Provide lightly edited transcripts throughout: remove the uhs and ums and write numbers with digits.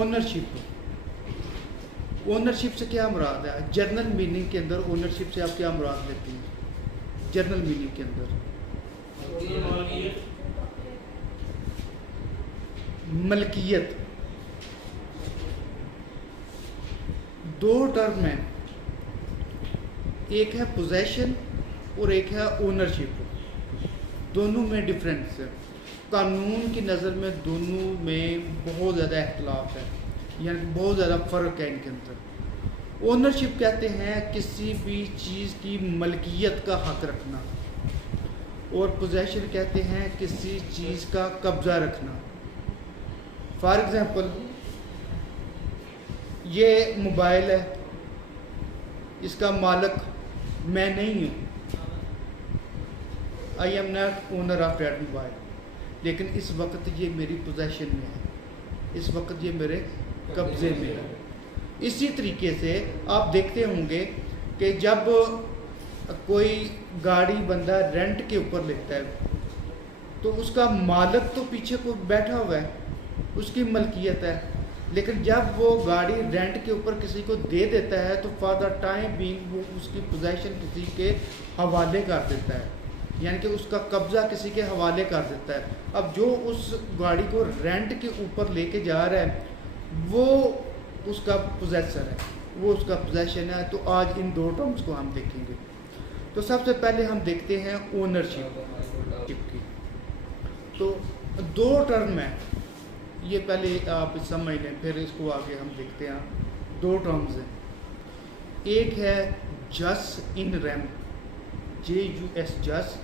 Ownership. Ownership से क्या मुराद है? जर्नल मीनिंग के अंदर ओनरशिप से आप क्या मुराद लेते हैं? जर्नल मीनिंग के अंदर मलकियत। दो टर्म है, एक है पोजेशन और एक है ओनरशिप। दोनों में डिफरेंस है। कानून की नज़र में दोनों में बहुत ज़्यादा इख्तलाफ है, यानी बहुत ज़्यादा फ़र्क है इनके अंदर। ओनरशिप कहते हैं किसी भी चीज़ की मलकियत का हक रखना, और पोजेशन कहते हैं किसी चीज़ का कब्ज़ा रखना। फॉर एग्ज़ाम्पल, ये मोबाइल है, इसका मालिक मैं नहीं हूँ, I am not owner of that mobile, लेकिन इस वक्त ये मेरी पोजेशन में है, इस वक्त ये मेरे कब्ज़े में है। इसी तरीके से आप देखते होंगे कि जब कोई गाड़ी बंदा रेंट के ऊपर लेता है तो उसका मालिक तो पीछे को बैठा हुआ है, उसकी मलकियत है, लेकिन जब वो गाड़ी रेंट के ऊपर किसी को दे देता है तो फॉर द टाइम बीइंग वो उसकी पोजेशन किसी के हवाले कर देता है, यानी कि उसका कब्ज़ा किसी के हवाले कर देता है। अब जो उस गाड़ी को रेंट के ऊपर लेके जा रहा है वो उसका पोजेसर है, वो उसका पोजेशन है। तो आज इन दो टर्म्स को हम देखेंगे। तो सबसे पहले हम देखते हैं ओनरशिप की। तो दो टर्म है, ये पहले आप समझ लें, फिर इसको आगे हम देखते हैं। दो टर्म्स हैं, एक है जस इन रेम, JUS, जस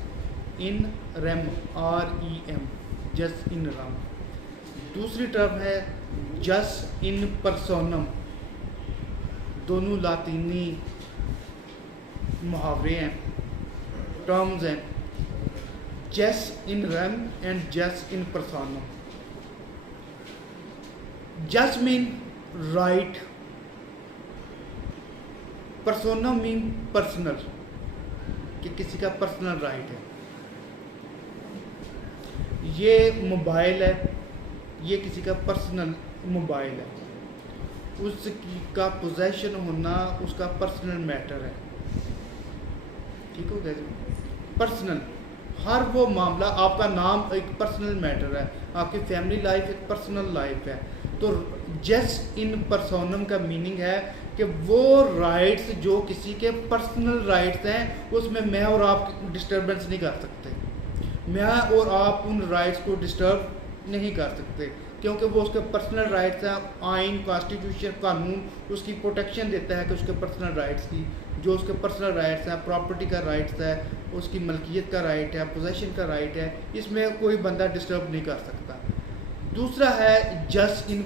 इन रेम, REM, जस इन रम। दूसरी टर्म है जस इन पर्सोनम। दोनों लातीनी मुहावरे हैं, टर्म्स हैं, जस इन रेम एंड जस इन पर्सोनम। जस मीन राइट, पर्सोनम मीन पर्सनल, कि किसी का पर्सनल राइट है। ये मोबाइल है, ये किसी का पर्सनल मोबाइल है, उसकी का पोजेशन होना उसका पर्सनल मैटर है। ठीक हो गया जी? पर्सनल, हर वो मामला, आपका नाम एक पर्सनल मैटर है, आपकी फैमिली लाइफ एक पर्सनल लाइफ है। तो जस इन पर्सोनम का मीनिंग है कि वो राइट्स जो किसी के पर्सनल राइट्स हैं उसमें मैं और आप डिस्टर्बेंस नहीं कर सकते, मैं और आप उन राइट्स को डिस्टर्ब नहीं कर सकते, क्योंकि वो उसके पर्सनल राइट्स हैं। आइन, कॉन्स्टिट्यूशन, कानून उसकी प्रोटेक्शन देता है कि उसके पर्सनल राइट्स की, जो उसके पर्सनल राइट्स हैं, प्रॉपर्टी का राइट्स है, उसकी मलकियत का राइट है, पोजेशन का राइट है, इसमें कोई बंदा डिस्टर्ब नहीं कर सकता। दूसरा है जस इन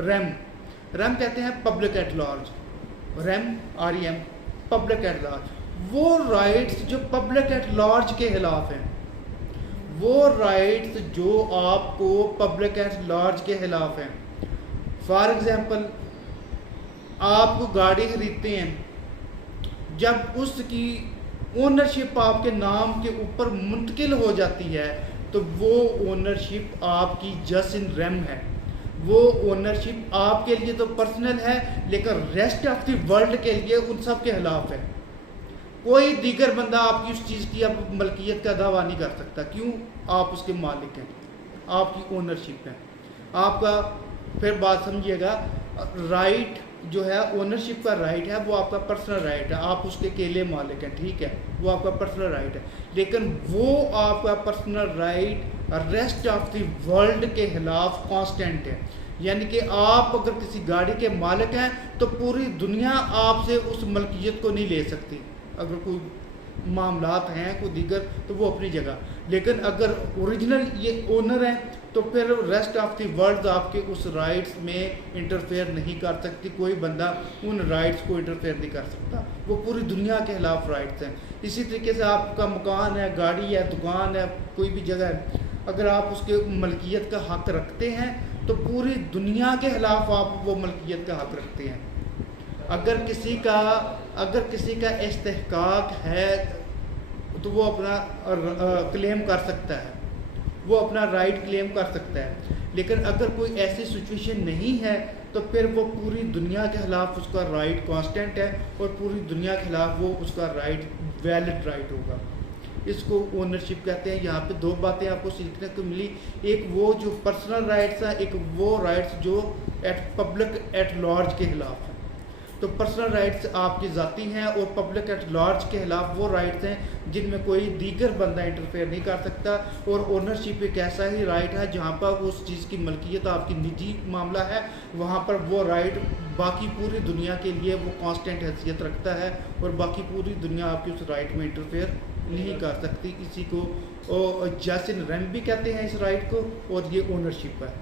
रेम। रेम कहते हैं public at large, REM REM, public at large. वो राइट्स जो पब्लिक एट लार्ज के खिलाफ हैं, वो राइट्स जो आपको पब्लिक एट लार्ज के खिलाफ हैं। फॉर एग्जांपल, आप गाड़ी खरीदते हैं, जब उसकी ओनरशिप आपके नाम के ऊपर मुंतकिल हो जाती है तो वो ओनरशिप आपकी जस इन रेम है। वो ओनरशिप आपके लिए तो पर्सनल है, लेकिन रेस्ट ऑफ द वर्ल्ड के लिए उन सब के खिलाफ है। कोई दीगर बंदा आपकी उस चीज़ की अब मलकियत का दावा नहीं कर सकता। क्यों? आप उसके मालिक हैं, आपकी ओनरशिप है आपका। फिर बात समझिएगा, राइट जो है, ओनरशिप का राइट है, वो आपका पर्सनल राइट है, आप उसके अकेले मालिक हैं, ठीक है, वो आपका पर्सनल राइट है, लेकिन वो आपका personal right rest of the world के खिलाफ कांस्टेंट है। यानी कि आप अगर किसी गाड़ी के मालिक हैं तो पूरी दुनिया आपसे उस मलकियत को नहीं ले सकती। अगर कोई मामलात हैं कोई दीगर तो वो अपनी जगह, लेकिन अगर ओरिजिनल ये ओनर है तो फिर रेस्ट ऑफ द वर्ल्ड आपके उस राइट्स में इंटरफेयर नहीं कर सकती। कोई बंदा उन राइट्स को इंटरफेयर नहीं कर सकता, वो पूरी दुनिया के खिलाफ राइट्स हैं। इसी तरीके से आपका मकान है, गाड़ी है, दुकान है, कोई भी जगह है, अगर आप उसके मलकियत का हक रखते हैं तो पूरी दुनिया के खिलाफ आप वो मलकियत का हक रखते हैं। अगर किसी का इस्तेहकाक है तो वो अपना क्लेम कर सकता है, वो अपना राइट क्लेम कर सकता है, लेकिन अगर कोई ऐसी सिचुएशन नहीं है तो फिर वो पूरी दुनिया के खिलाफ उसका राइट कांस्टेंट है और पूरी दुनिया के खिलाफ वो उसका राइट वैलिड राइट होगा। इसको ओनरशिप कहते हैं। यहाँ पे दो बातें आपको सीखने को मिली, एक वो जो पर्सनल राइट्स हैं, एक वो राइट्स जो पब्लिक एट लार्ज के खिलाफ हैं। तो पर्सनल राइट्स आपकी ज़ाती हैं और पब्लिक एट लार्ज के खिलाफ वो राइट्स हैं जिनमें कोई दीगर बंदा इंटरफेयर नहीं कर सकता। और ओनरशिप एक ऐसा ही राइट है जहाँ पर उस चीज़ की मलकियत आपकी निजी मामला है, वहाँ पर वो राइट बाकी पूरी दुनिया के लिए वो कांस्टेंट हैसियत रखता है और बाकी पूरी दुनिया आपकी उस राइट में इंटरफेयर नहीं कर सकती। इसी को जैसिन रन भी कहते हैं इस राइट को, और ये ओनरशिप है।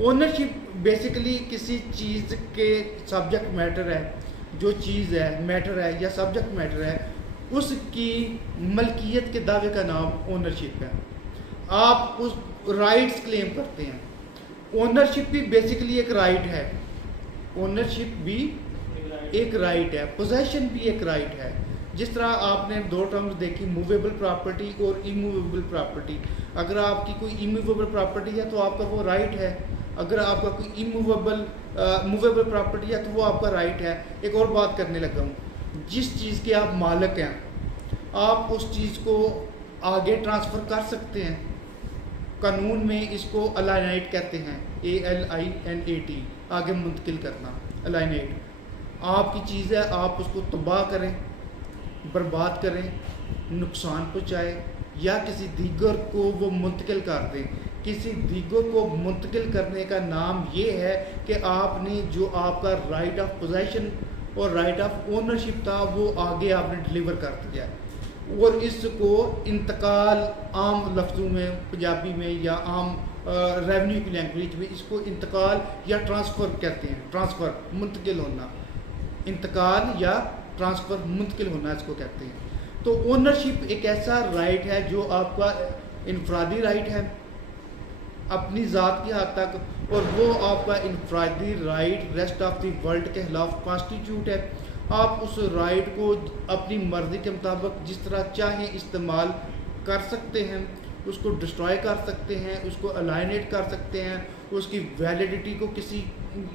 ओनरशिप बेसिकली किसी चीज़ के सब्जेक्ट मैटर है, जो चीज़ है मैटर है या सब्जेक्ट मैटर है, उसकी मलकियत के दावे का नाम ओनरशिप है। आप उस राइट्स क्लेम करते हैं। ओनरशिप भी बेसिकली एक राइट है, ओनरशिप भी एक राइट है, पोजेशन भी एक राइट है। जिस तरह आपने दो टर्म्स देखी, मूवेबल प्रॉपर्टी और इमूवेबल प्रॉपर्टी। अगर आपकी कोई इमूवेबल प्रॉपर्टी है तो आपका वो राइट है, अगर आपका कोई मूवेबल प्रॉपर्टी है तो वो आपका राइट है। एक और बात करने लगा हूँ, जिस चीज़ के आप मालिक हैं आप उस चीज़ को आगे ट्रांसफ़र कर सकते हैं। कानून में इसको अलाइनेट कहते हैं, ALINAT, आगे मुंतकिल करना, अलाइनेट। आपकी चीज़ है, आप उसको तबाह करें, बर्बाद करें, नुकसान पहुँचाए या किसी दीगर को वो मुंतकिल कर दें। किसी दीगर को मुंतकिल करने का नाम ये है कि आपने जो आपका राइट ऑफ पोजेशन और राइट ऑफ ओनरशिप था वो आगे आपने डिलीवर कर दिया। और इसको इंतकाल आम लफ्ज़ों में, पंजाबी में या आम रेवेन्यू की लैंग्वेज में इसको इंतकाल या ट्रांसफ़र कहते हैं। ट्रांसफ़र, मुंतकिल होना, इंतकाल या ट्रांसफ़र, मुंतकिल होना इसको कहते हैं। तो ओनरशिप एक ऐसा राइट है जो आपका इनफरादी राइट है अपनी ज़ात की हद तक, और वो आपका इनफरादी right rest of the world के खिलाफ कॉन्स्टिट्यूट है। आप उस राइट को अपनी मर्ज़ी के मुताबिक जिस तरह चाहें इस्तेमाल कर सकते हैं, उसको डिस्ट्रॉय कर सकते हैं, उसको अलाइनेट कर सकते हैं, उसकी वैलिडिटी को किसी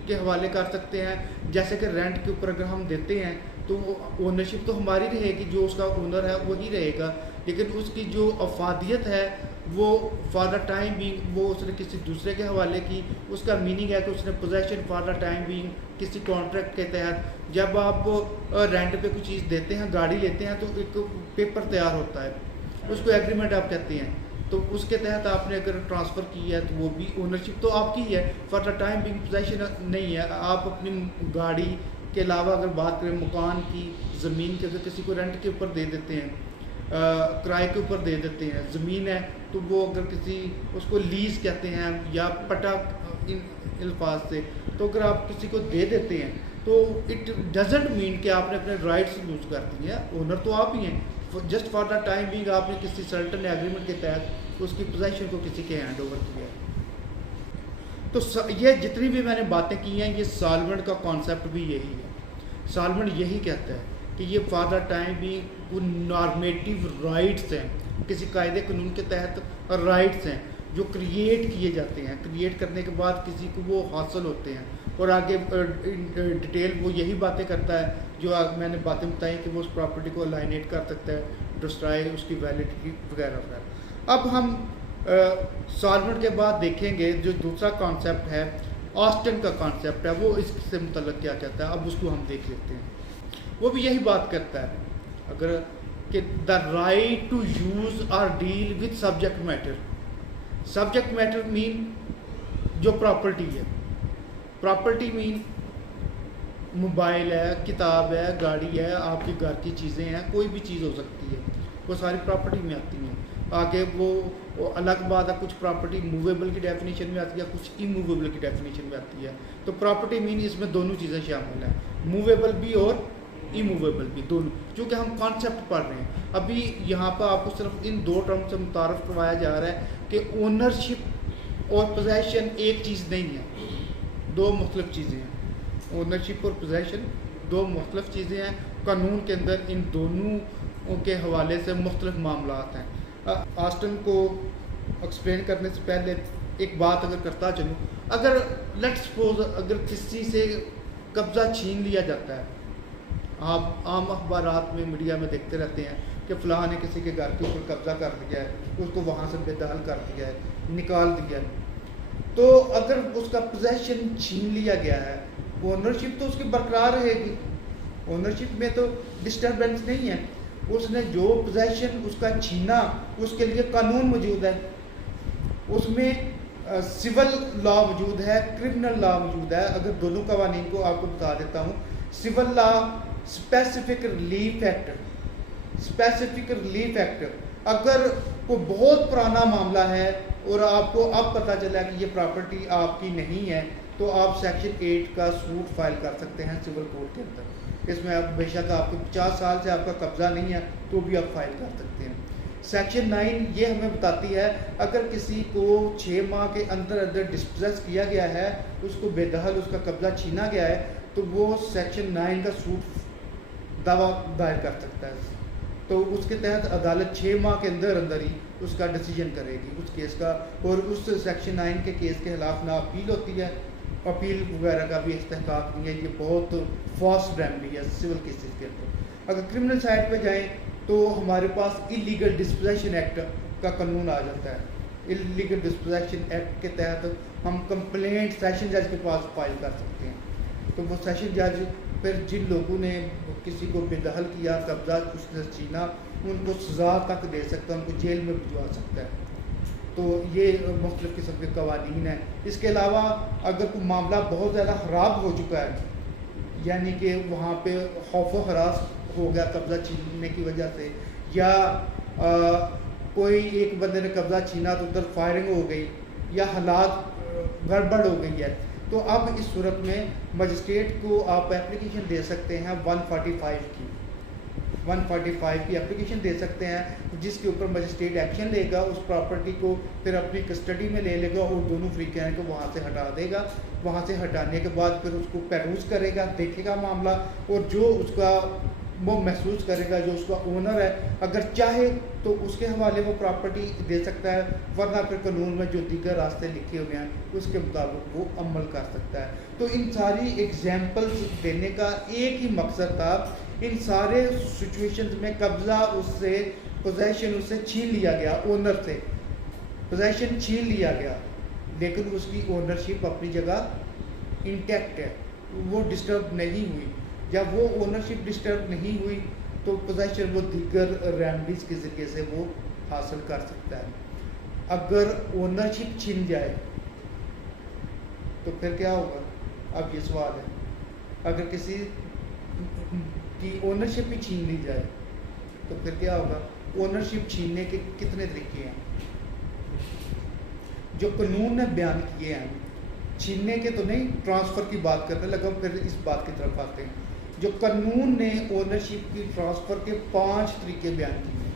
के हवाले कर सकते हैं। जैसे कि रेंट के ऊपर अगर हम देते हैं तो ओनरशिप तो हमारी रहेगी, जो उसका ओनर है वही रहेगा, लेकिन उसकी जो अफादियत है वो फॉर द टाइम बीइंग वो उसने किसी दूसरे के हवाले की। उसका मीनिंग है कि उसने possession for the time being किसी कॉन्ट्रैक्ट के तहत, जब आप रेंट पे कोई चीज़ देते हैं, गाड़ी लेते हैं, तो एक पेपर तैयार होता है, उसको एग्रीमेंट आप कहते हैं। तो उसके तहत आपने अगर ट्रांसफ़र की है तो वो भी ओनरशिप तो आपकी है, for the time being possession नहीं है। आप अपनी गाड़ी के अलावा अगर बात करें मकान की, ज़मीन की, अगर किसी को रेंट के ऊपर दे देते हैं, किराए के ऊपर दे देते हैं, ज़मीन है तो वो अगर किसी उसको लीज़ कहते हैं या पटा इन अल्फाज से, तो अगर आप किसी को दे देते हैं तो इट डजेंट मीन कि आपने अपने राइट्स लूज़ कर दिए हैं। ओनर तो आप ही हैं, just for the time being आपने किसी सर्टन एग्रीमेंट के तहत उसकी पोजेशन को किसी के हैंड ओवर किया। तो ये जितनी भी मैंने बातें की हैं, ये सॉल्वेंट का कॉन्सेप्ट भी यही है। सॉल्वेंट यही कहता है कि ये फॉर द टाइम भी वो नॉर्मेटिव राइट्स हैं, किसी कायदे कानून के तहत राइट्स हैं जो क्रिएट किए जाते हैं। क्रिएट करने के बाद किसी को वो हासिल होते हैं, और आगे डिटेल वो यही बातें करता है जो मैंने बातें बताई कि वो उस प्रॉपर्टी को अलाइनेट कर सकता है, डिस्ट्रॉय, उसकी वैलिडिटी वगैरह वगैरह। अब हम सॉल्वेंट के बाद देखेंगे जो दूसरा कॉन्सेप्ट है, ऑस्टन का कॉन्सेप्ट है, वो इससे मुतल्लिक़ क्या कहता है। अब उसको हम देख लेते हैं। वो भी यही बात करता है अगर कि द राइट टू यूज़ और deal with subject matter. Subject matter mean जो प्रॉपर्टी है, प्रॉपर्टी मीन मोबाइल है, किताब है, गाड़ी है, आपके घर की चीज़ें हैं, कोई भी चीज़ हो सकती है, वो सारी प्रॉपर्टी में आती हैं। आगे वो अलग बात है, कुछ प्रॉपर्टी मूवेबल की डेफिनेशन में आती है, कुछ इमूवेबल की डेफिनेशन में आती है। तो प्रॉपर्टी मीन इसमें दोनों चीज़ें शामिल हैं, मूवेबल भी और इमूवेबल भी, दोनों, क्योंकि हम कॉन्सेप्ट पढ़ रहे हैं। अभी यहाँ पर आपको सिर्फ इन दो टर्म से मुतारफ़ करवाया जा रहा है कि ओनरशिप और पोजेशन एक चीज़ नहीं है, दो मुख्तलिफ चीज़ें हैं। ओनरशिप और पोजेशन दो मुख्तलिफ चीज़ें हैं। कानून के अंदर इन दोनों के हवाले से मुख्तलिफ मामलात हैं। ऑस्टन को एक्सप्लेन करने से पहले एक बात अगर करता चलूँ, अगर लेट्स सपोज अगर किसी से कब्ज़ा छीन लिया जाता है, आप आम अखबारात में मीडिया में देखते रहते हैं कि फ़लाँ ने किसी के घर के ऊपर कब्ज़ा कर दिया है, उसको वहाँ से बेदखल कर दिया है, निकाल दिया है। तो अगर उसका पोजेसन छीन लिया गया है, ओनरशिप तो उसकी बरकरार रहेगी, ओनरशिप में तो डिस्टर्बेंस नहीं है। उसने जो पोजेसन उसका छीना उसके लिए कानून मौजूद है, उसमें सिविल लॉ मौजूद है, क्रिमिनल लॉ मौजूद है। अगर दोनों कवानीन को आपको बता देता हूँ, civil law specific relief act, specific relief act, अगर कोई बहुत पुराना मामला है और आपको अब पता चला कि ये प्रॉपर्टी आपकी नहीं है, तो आप सेक्शन 8 का सूट फाइल कर सकते हैं सिविल कोर्ट के अंदर। इसमें आप बेशक आपको 50 साल से आपका कब्जा नहीं है तो भी आप फाइल कर सकते हैं। सेक्शन 9 ये हमें बताती है अगर किसी को 6 माह के अंदर अंदर डिस्पोजेस किया गया है, उसको बेदखल उसका कब्जा छीना गया है, तो वो सेक्शन 9 का सूट दावा दायर कर सकता है। तो उसके तहत अदालत 6 माह के अंदर अंदर ही उसका डिसीजन करेगी उस केस का, और उस सेक्शन 9 के केस के खिलाफ ना अपील होती है, अपील वगैरह का भी इस्तेहकाक नहीं है। ये बहुत फास्ट रेमडी है सिविल केसेस के अंदर। अगर क्रिमिनल साइड पे जाएं तो हमारे पास इलीगल डिस्पोजेशन एक्ट का कानून आ जाता है। इलीगल डिस्पोजेशन एक्ट के तहत हम कंप्लेंट सेशन जज के पास फाइल कर सकते हैं। तो वो सेशन जज फिर जिन लोगों ने किसी को बेदखल किया, कब्जा उसने छीना, उनको सज़ा तक दे सकता है, उनको जेल में भिजवा सकता है। तो ये मुख्तलिफ़ किस्म के कवानीन हैं। इसके अलावा अगर कोई मामला बहुत ज़्यादा ख़राब हो चुका है, यानी कि वहाँ पे खौफ व हरास हो गया कब्ज़ा छीनने की वजह से, या कोई एक बंदे ने कब्ज़ा छीना तो उधर फायरिंग हो गई या हालात गड़बड़ हो गई है, तो अब इस सूरत में मजिस्ट्रेट को आप एप्लीकेशन दे सकते हैं 145 की एप्लीकेशन दे सकते हैं, जिसके ऊपर मजिस्ट्रेट एक्शन लेगा, उस प्रॉपर्टी को फिर अपनी कस्टडी में ले लेगा और दोनों फ्रीकैन को वहाँ से हटा देगा। वहाँ से हटाने के बाद फिर उसको पेरूज करेगा, देखेगा मामला, और जो उसका वो महसूस करेगा, जो उसका ओनर है, अगर चाहे तो उसके हवाले वो प्रॉपर्टी दे सकता है, वरना फिर कानून में जो दीगर रास्ते लिखे हुए हैं उसके मुताबिक वो अमल कर सकता है। तो इन सारी एग्जाम्पल्स देने का एक ही मकसद था, इन सारे सिचुएशंस में कब्ज़ा उससे, पोजेसन उससे छीन लिया गया, ओनर से पोजेसन छीन लिया गया, लेकिन उसकी ओनरशिप अपनी जगह इंटैक्ट है, वो डिस्टर्ब नहीं हुई। जब वो ओनरशिप डिस्टर्ब नहीं हुई तो पोजेसन वो दीगर रेमडीज़ के ज़रिए से वो हासिल कर सकता है। अगर ओनरशिप छिन जाए तो फिर क्या होगा? अब ये सवाल है। अगर किसी की ओनरशिप ही छीन ली जाए तो फिर क्या होगा? ओनरशिप छीनने के कितने तरीके हैं जो कानून ने बयान किए हैं। छीनने के तो नहीं, ट्रांसफ़र की बात करने लगा, फिर इस बात की तरफ आते हैं। जो कानून ने ओनरशिप की ट्रांसफ़र के 5 तरीके बयान किए हैं,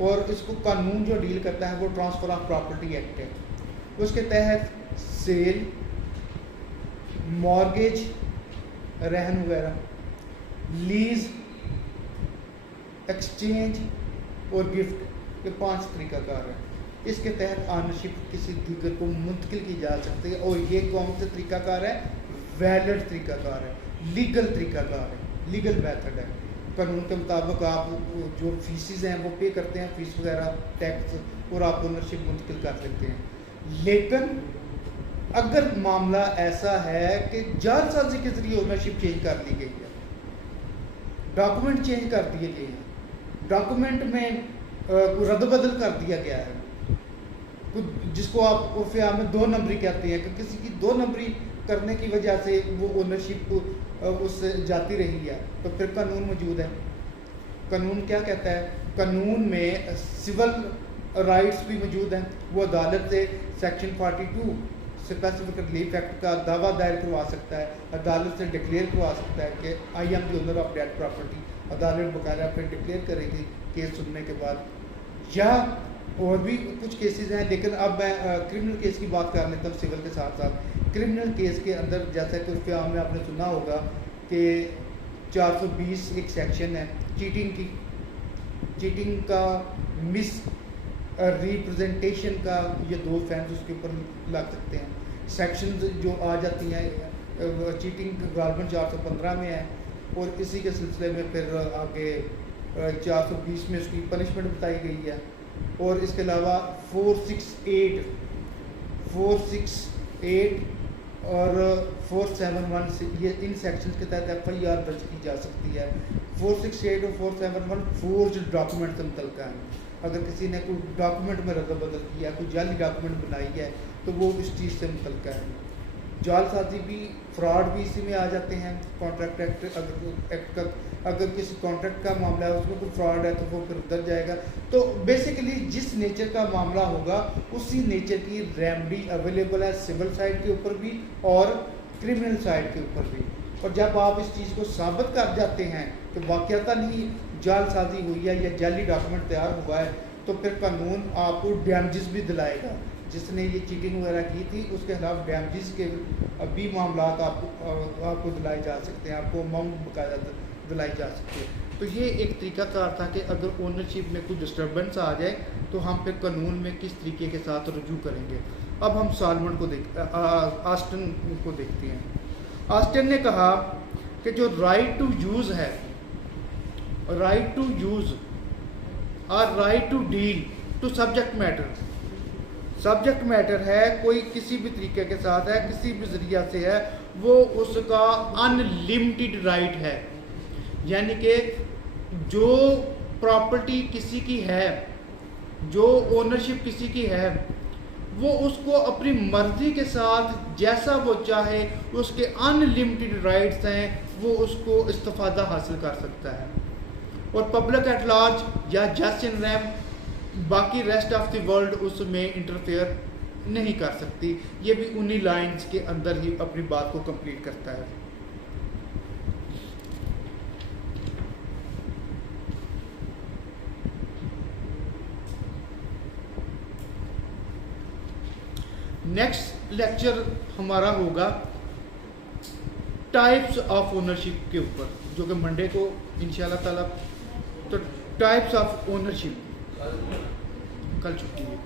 और इसको कानून जो डील करता है वो ट्रांसफ़र ऑफ प्रॉपर्टी एक्ट है। उसके तहत सेल, मॉर्गेज, रहन वगैरह, लीज, एक्सचेंज और गिफ्ट, ये 5 तरीक़ाकार हैं। इसके तहत ऑनरशिप किसी दीगर को मुंतकिल की जा सकती है, और ये कौन से तरीक़ाकार है? वैलिड तरीक़ाकार है, लीगल तरीक़ाकार है, लीगल मेथड है। कानून के मुताबिक आप जो फीसिस हैं वो पे करते हैं, फीस वगैरह टैक्स, और आप ओनरशिप मुंतकिल कर सकते हैं। लेकिन अगर मामला ऐसा है कि जालसाजी के ज़रिए ओनरशिप चेंज कर ली गई है, डॉक्यूमेंट चेंज कर दिए गए हैं, डॉक्यूमेंट में रद्द-बदल कर दिया गया है, जिसको आप उर्फ़ आम में 2 नंबरी कहते हैं, कि किसी की 2 नंबरी करने की वजह से वो ओनरशिप उससे जाती रही है, तो फिर कानून मौजूद है। कानून क्या कहता है? कानून में सिविल राइट्स भी मौजूद हैं। वो अदालत से सेक्शन 42 स्पेसिफिक रिलीफ एक्ट का दावा दायर करवा सकता है, अदालत से डिक्लेयर करवा सकता है कि I am the owner of that property. अदालत बकायदा फिर डिक्लेयर करेगी केस सुनने के बाद। या और भी कुछ केसेस हैं, लेकिन अब मैं क्रिमिनल केस की बात कर लेता हूँ सिविल के साथ साथ। क्रिमिनल केस के अंदर जैसा कि उसके आम में आपने सुना होगा कि 420 एक सेक्शन है चीटिंग की, चीटिंग का मिस रिप्रेजेंटेशन का ये 2 फैंस उसके ऊपर लग सकते हैं। सेक्शंस जो आ जाती हैं, चीटिंग गालबन 415 में है और इसी के सिलसिले में फिर आगे 420 में उसकी पनिशमेंट बताई गई है। और इसके अलावा 468 और 471 से ये इन सेक्शंस के तहत FIR दर्ज की जा सकती है। 468 और 471 फोर्ज्ड डॉक्यूमेंट से मुतल्लिक़ है। अगर किसी ने कोई डॉक्यूमेंट में रद्द बदल किया, कोई जाली डॉक्यूमेंट बनाई है, तो वो इस चीज़ से मुतल्लिक़ है। जालसाजी भी, फ्रॉड भी इसी में आ जाते हैं। कॉन्ट्रैक्ट एक्ट का अगर किसी कॉन्ट्रैक्ट का मामला है, उसमें कोई फ्रॉड है तो वो फिर उधर जाएगा। तो बेसिकली जिस नेचर का मामला होगा उसी नेचर की रेमेडी अवेलेबल है सिविल साइड के ऊपर भी और क्रिमिनल साइड के ऊपर भी। और जब आप इस चीज़ को साबित कर जाते हैं कि वाक़याता नहीं जालसाजी हुई है या जाली डॉक्यूमेंट तैयार हुआ है, तो फिर कानून आपको डैमेजेस भी दिलाएगा। जिसने ये चीटिंग वगैरह की थी उसके खिलाफ डैमेजेस के भी मामला आपको दिलाए जा सकते हैं, आपको अमाउंट बकायदा दिलाई जा सकती है। तो ये एक तरीकाकार था कि अगर ओनरशिप में कोई डिस्टर्बेंस आ जाए तो हम फिर कानून में किस तरीके के साथ रुजू करेंगे। अब हम सालमन को ऑस्टिन को देखते हैं। ऑस्टिन ने कहा कि जो राइट टू यूज़ है, राइट टू यूज़ और right to deal to subject matter है, कोई किसी भी तरीके के साथ है, किसी भी जरिया से है, वो उसका अनलिमिटेड राइट है। यानी कि जो प्रॉपर्टी किसी की है, जो ओनरशिप किसी की है, वो उसको अपनी मर्जी के साथ जैसा वो चाहे, उसके अनलिमिटेड राइट्स हैं, वो उसको इस्तिफादा हासिल कर सकता है। और पब्लिक एट लार्ज या जस्ट इन रैम, बाकी रेस्ट ऑफ द वर्ल्ड उसमें इंटरफेयर नहीं कर सकती। ये भी उन्हीं लाइंस के अंदर ही अपनी बात को कंप्लीट करता है। नेक्स्ट लेक्चर हमारा होगा टाइप्स ऑफ ओनरशिप के ऊपर, जो कि मंडे को इंशाल्लाह ताला। तो टाइप्स ऑफ ओनरशिप, कल छुट्टी है।